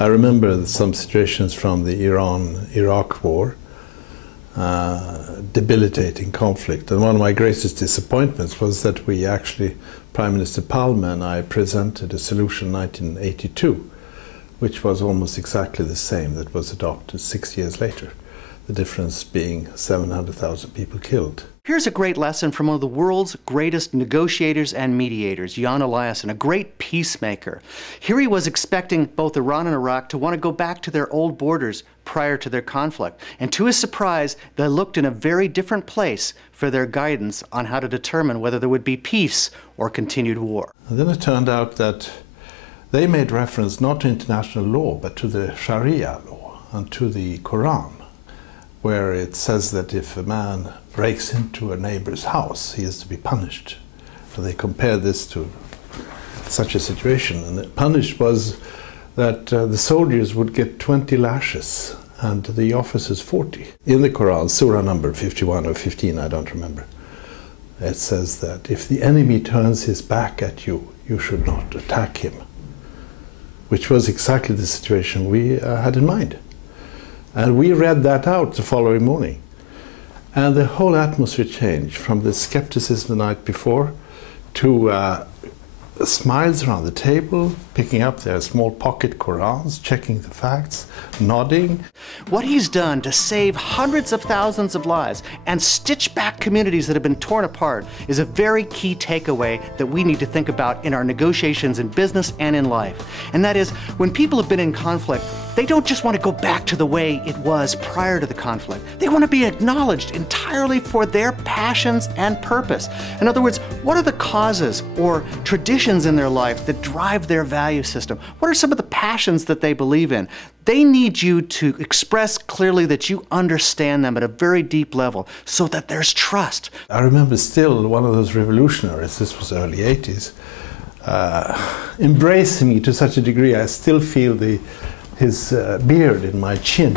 I remember some situations from the Iran-Iraq war, debilitating conflict. And one of my greatest disappointments was that we actually, Prime Minister Palme and I, presented a solution in 1982, which was almost exactly the same that was adopted 6 years later. The difference being 700,000 people killed. Here's a great lesson from one of the world's greatest negotiators and mediators, Jan Eliasson, a great peacemaker. Here he was expecting both Iran and Iraq to want to go back to their old borders prior to their conflict. And to his surprise, they looked in a very different place for their guidance on how to determine whether there would be peace or continued war. And then it turned out that they made reference not to international law, but to the Sharia law and to the Quran, where it says that if a man breaks into a neighbor's house, he is to be punished. So they compared this to such a situation, and the punished was that the soldiers would get 20 lashes and the officers 40. In the Quran, surah number 51 or 15, I don't remember, it says that if the enemy turns his back at you, you should not attack him, which was exactly the situation we had in mind. And we read that out the following morning. And the whole atmosphere changed from the skepticism the night before to smiles around the table, picking up their small pocket Qurans, checking the facts, nodding. What he's done to save hundreds of thousands of lives and stitch back communities that have been torn apart is a very key takeaway that we need to think about in our negotiations in business and in life. And that is, when people have been in conflict, they don't just want to go back to the way it was prior to the conflict. They want to be acknowledged entirely for their passions and purpose. In other words, what are the causes or traditions in their life that drive their value system? What are some of the passions that they believe in? They need you to express clearly that you understand them at a very deep level so that there's trust. I remember still one of those revolutionaries, this was early 80s, embracing me to such a degree I still feel his beard in my chin.